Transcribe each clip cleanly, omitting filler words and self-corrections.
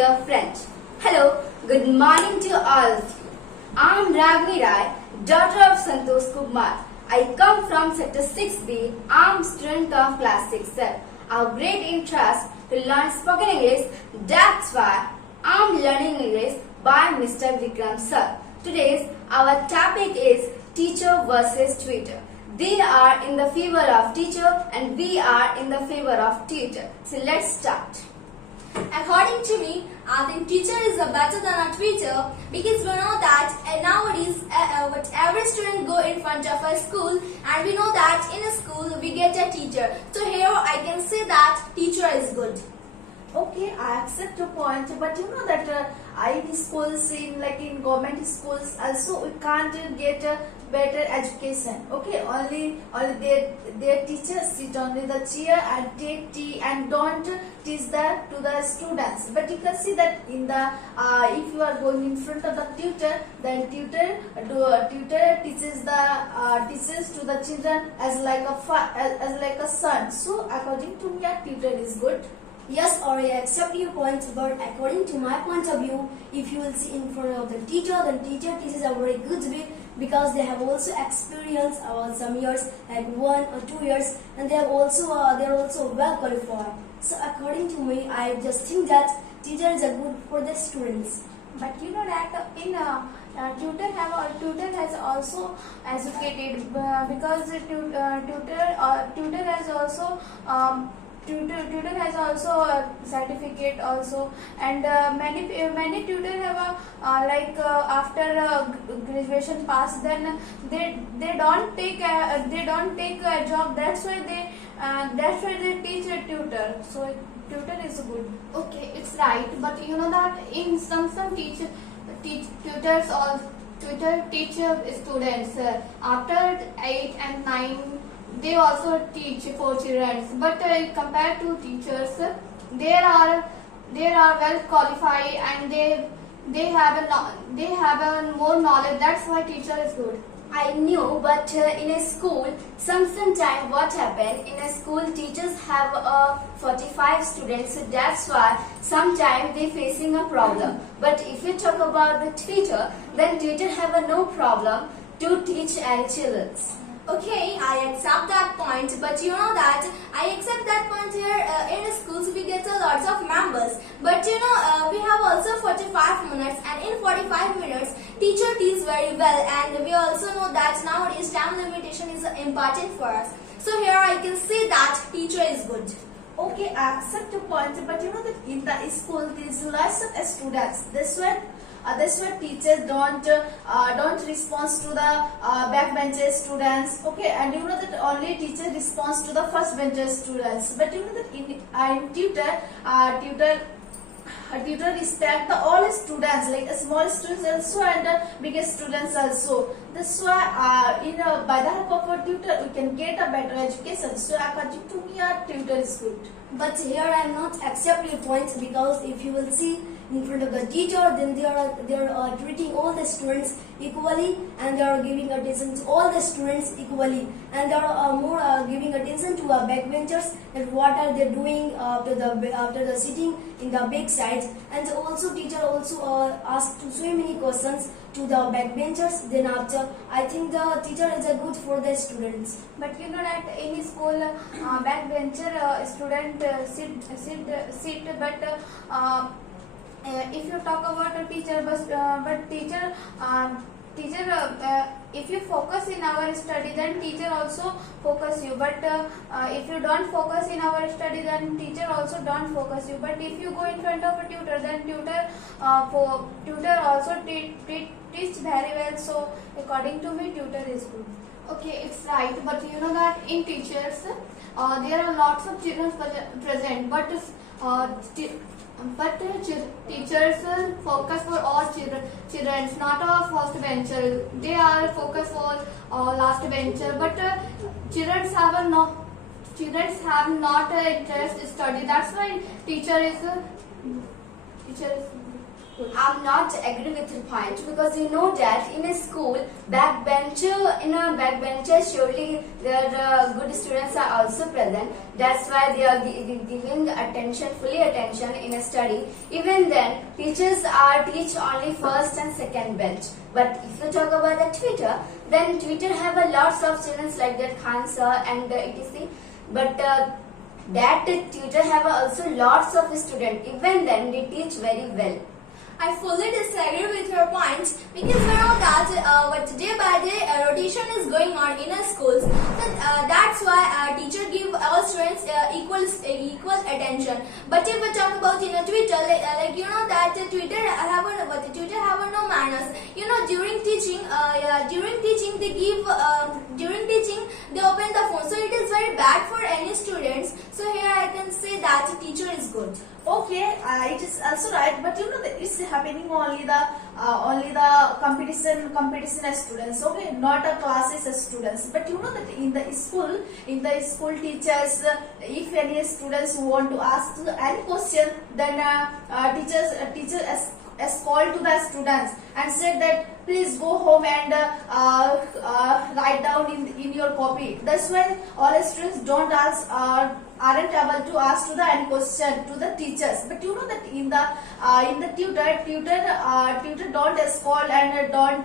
dear friend. Hello, good morning to all of you. I am Ragni Rai, daughter of Santosh Kumar. I come from Sector 6B. I am student of class 6 sir. I have great interest to learn spoken English. That's why I am learning English by Mr. Vikram sir. Today's our topic is teacher versus tutor. They are in the favor of teacher and we are in the favor of tutor. So let's start. According to me, I think teacher is better than a tutor because we know that nowadays every student go in front of a school and we know that in a school we get a teacher. So here I can say that teacher is good. Okay, I accept your point, but you know that in schools, in government schools, also we can't get a better education. Okay, only their teachers sit on the chair and take tea and don't teach that to the students. But you can see that in the if you are going in front of the tutor, then tutor teaches to the children as like a son. So according to me, a tutor is good. Yes, or I accept your point, but according to my point of view, if you will see in front of the teacher, then teacher teaches a very good way because they have also experience about some years, like 1 or 2 years, and they are also well qualified. So according to me, I just think that teacher is a good for the students. But you know that in tutor has also educated because tutor has also tutor has also a certificate also, and many tutor have after graduation pass, then they don't take a job. That's why they teach a tutor. So tutor is good. Okay, it's right, but you know that in some tutors tutor teach students after 8 and 9. They also teach for children, but compared to teachers, they are well qualified and they have a more knowledge. That's why teacher is good. I knew, but in a school, sometimes what happened, in a school teachers have 45 students, so that's why sometimes they facing a problem. But if you talk about the tutor, then tutor have no problem to teach any children. Okay, I accept that point, but you know that I accept that point here in schools we get a lots of members, but you know we have also 45 minutes, and in 45 minutes teacher teaches very well, and we also know that nowadays time limitation is important for us. So here I can say that teacher is good. Okay, I accept your point, but you know that in the school there is lots of students. That's why teachers don't respond to the backbencher students. Okay, and you know that only teacher responds to the first bencher students. But you know that in tutor respect all students, like small students also and biggest students also. That's why by the help of a tutor we can get a better education. So according to me, a tutor is good. But here I am not accept your points because if you will see in front of the teacher, then they are treating all the students equally, and they are giving attention to all the students equally, and they are more giving attention to backbenchers, that what are they doing after the sitting in the back sides. And also teacher also asked so many questions to the backbenchers. Then after, I think the teacher is a good for the students. But you know that in school backbencher student sit, but if you talk about a teacher, but teacher if you focus in our study, then teacher also focus you. But if you don't focus in our study, then teacher also don't focus you. But if you go in front of a tutor, then tutor also teach very well. So according to me, tutor is good. Okay, it's right, but you know that in teachers, there are lots of children present, but teachers focus for all children, not a first bencher. They are focused for last bencher, but children have not interest in study. That's why teacher is I'm not agree with your point because you know that in a school, backbencher surely their good students are also present. That's why they are giving fully attention in a study. Even then, teachers are teach only first and second bench. But if you talk about the Twitter, then Twitter have a lots of students like that Khan sir and etc. But that Twitter have also lots of students. Even then, they teach very well. I fully disagree with your points because we know that but day by day rotation is going on in our schools. So, that's why teacher give all students equal attention. But if we talk about in a Twitter, like you know that Twitter have no manners. You know during teaching they give during teaching they open the phone, so it is very bad for any students. So here I can say that teacher is good. Okay, it is also right, but you know that it's happening only the competition as students. Okay, not a classes as students. But you know that in the school teachers, if any students want to ask any question, then teacher as called to the students and said that please go home and write down in your copy. That's why all students don't ask aren't able to ask to the any question to the teachers. But you know that in the tutor don't scold and don't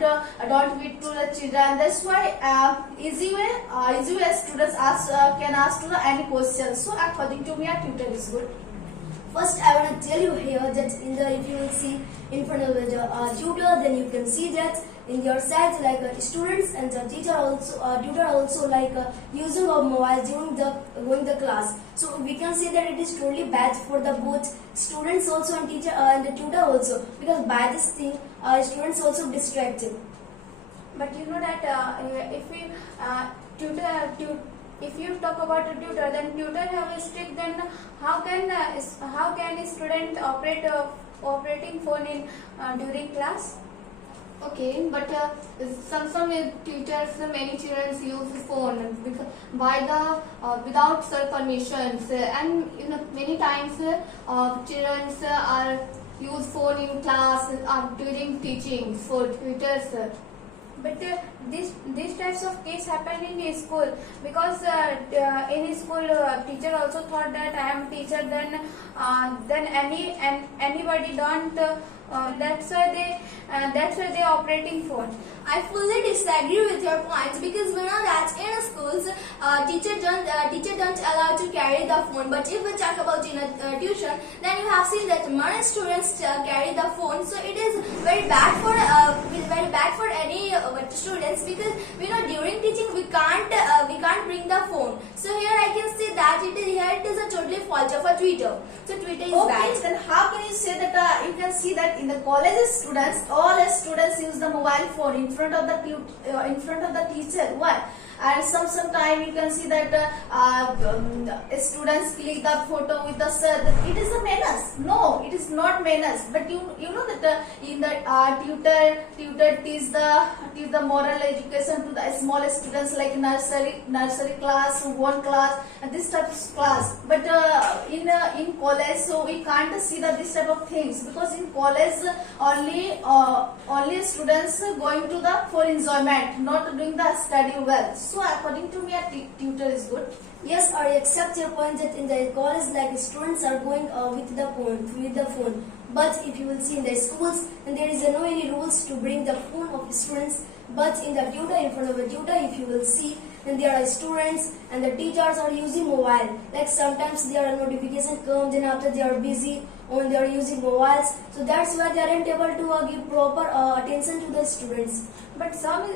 beat to the children. That's why easy way students can ask to the any question. So according to me, a tutor is good. First, I want to tell you here that if you will see in front of the tutor, then you can see that in your sides like students and the tutor also like using of mobile during going the class. So we can say that it is totally bad for the both students also and teacher and the tutor also, because by this thing students also distracted. But you know that if you talk about a tutor, then tutor have a strict. Then how can a student operating phone in during class? Okay, but some tutors, many children use phone because without permissions, and you know many times children are use phone in class during teaching for tutors. But these types of case happen in school because in school teacher also thought that I am teacher, then anybody don't. That's why they operating phone. I fully disagree with your points because we know that in schools, teacher don't allow to carry the phone. But if we talk about in a tuition, then you have seen that many students carry the phone. So it is very bad for any students, because we know during teaching we can't bring the phone. So here I can say that it is a totally fault of a Twitter. So Twitter is bad. Okay, then how can you say that you can see that in the college students, all students use the mobile phone in front of the teacher? Why? And sometime you can see that students click the photo with the sir. It is a menace. No, it is not menace. But you know that in the tutor teach the moral education to the small students like nursery class, 1 class, and this type of class. But in college, so we can't see this type of things, because in college only students going to for enjoyment, not doing the study well. So according to me, a tutor is good. Yes, I accept your point that in the college, like students are going with the phone. But if you will see in the schools, and there is no any rules to bring the phone of students. But in the tutor, in front of the tutor, if you will see, then there are students and the teachers are using mobile. Like sometimes there are notification come, then after they are busy or they are using mobiles. So that's why they aren't able to give proper attention to the students. But some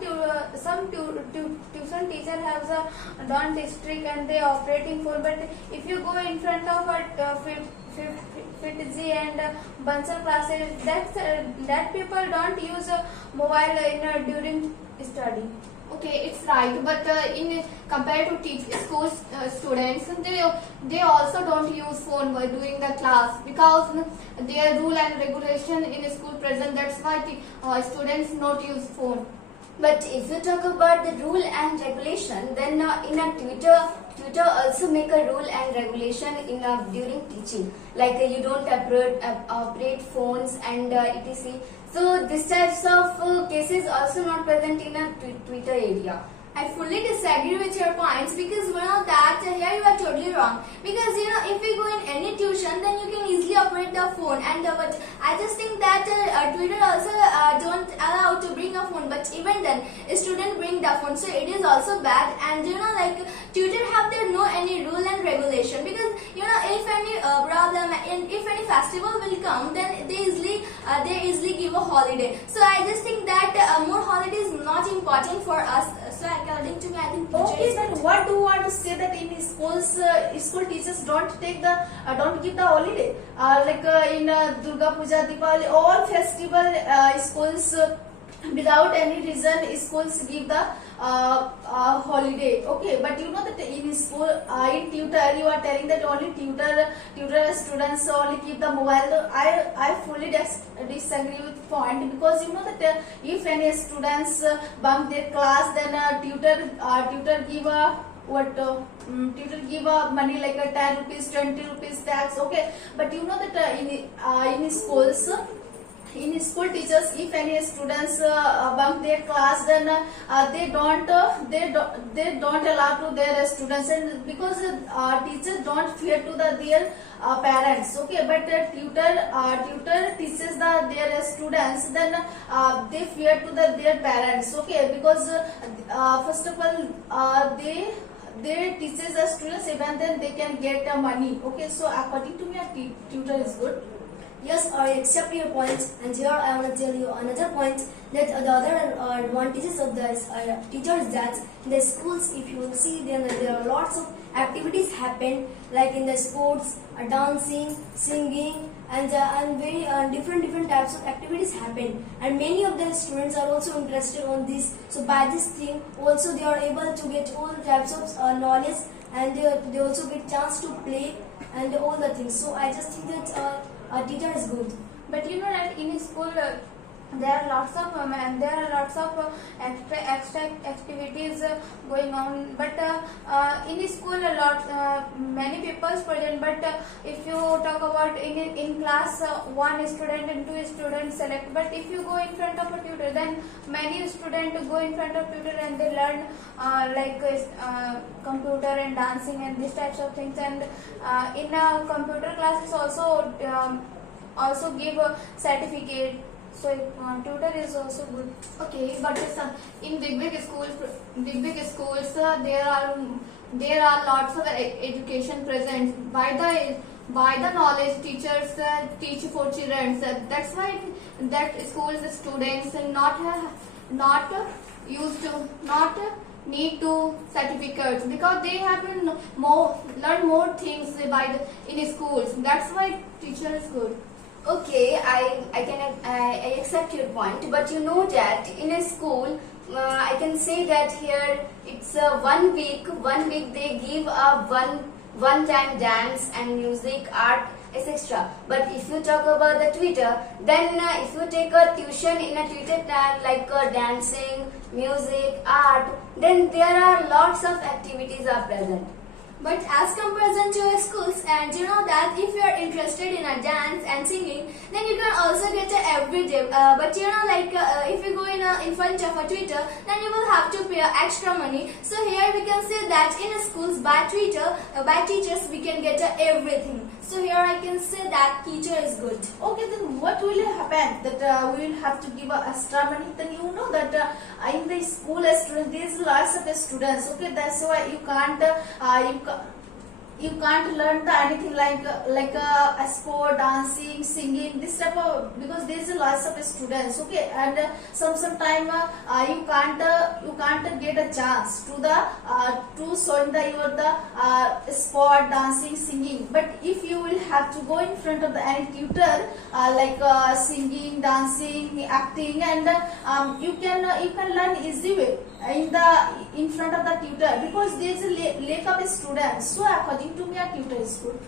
tuition teacher has a don't strict and they operating phone. But if you go in front of a FITZ and Bansal classes, that people don't use a mobile during study. Okay, it's right, but in compared to school students, they also don't use phone while doing the class, because their rule and regulation in school present. That's why the students not use phone. But if you talk about the rule and regulation, then in a Twitter also make a rule and regulation in during teaching, like you don't operate phones and etc. So this types of cases also not present in a Twitter area. I fully disagree with your points because that here you are totally wrong. Because if we go in any tuition, then you can easily operate the phone. And but I just think that Twitter also don't allow to bring a phone. But even then, a student bring the phone, so it is also bad. And like Twitter have there no any rule and regulation, because if any problem and if any festival will come, then they easily give a holiday. So I just think that more holiday is not important for us. So according to me, I think teacher Okay, is then what do you want to say that in schools, school teachers don't take the don't give the holiday? Like in Durga Puja, Diwali, all festival schools without any reason schools give the holiday. Okay, but that in school in tutor you are telling that only tutor students only keep the mobile. I fully disagree with point, because that if any students bunk their class, then tutor give a tutor give a money like a 10 rupees 20 rupees tax. Okay, but that in schools, in school teachers, if any students bunk their class, then they don't allow to their students, and because teachers don't fear to their parents. Okay, but tutor teaches their students, then they fear to their parents. Okay, because first of all they teaches the students, even then they can get money. Okay, so according to me, a tutor is good. Yes, I accept your points, and here I want to tell you another point, that the other advantages of the teacher is that in the schools, if you will see, then there are lots of activities happen, like in the sports, dancing, singing, and very different types of activities happen, and many of the students are also interested on this. So by this thing, also they are able to get all types of knowledge, and they also get chance to play and all the things. So I just think that a teacher is good. But that in school there are lots of extra activities going on. But in school many people present. But if you talk about in class, one student and two students select. But if you go in front of a tutor, then many students go in front of tutor and they learn computer and dancing and these types of things. And in computer classes also give a certificate. So tutor is also good. Okay, but in big schools, there are lots of education present. By the knowledge, teachers teach for children. That's why that schools students not need to certificates, because they have to learn more things in schools. That's why teacher is good. Okay, I accept your point, but that in a school, I can say that here it's 1 week. 1 week they give a one-time dance and music, art, etc. But if you talk about the Twitter, then if you take a tuition in a Twitter like dancing, music, art, then there are lots of activities are present. But as comparison to your schools, and that if you are interested in a dance and singing, then you can also get a everyday. But if you go in front of a Twitter, then you will have to pay extra money. So here we can say that in schools by teachers we can get everything. So here I can say that teacher is good. Okay, then what will happen? That we will have to give extra money. Then that in the school students, there is lots of students. Okay, that's why you can't learn anything like a sport, dancing, singing, this type of, because there is lots of students. Okay, and sometime you can't get a chance to showing your sport, dancing, singing. But if you will have to go in front of any tutor singing, dancing, acting, and you can learn easy way in front of the tutor, because there is a lack of students. So according to me, a tutor is good.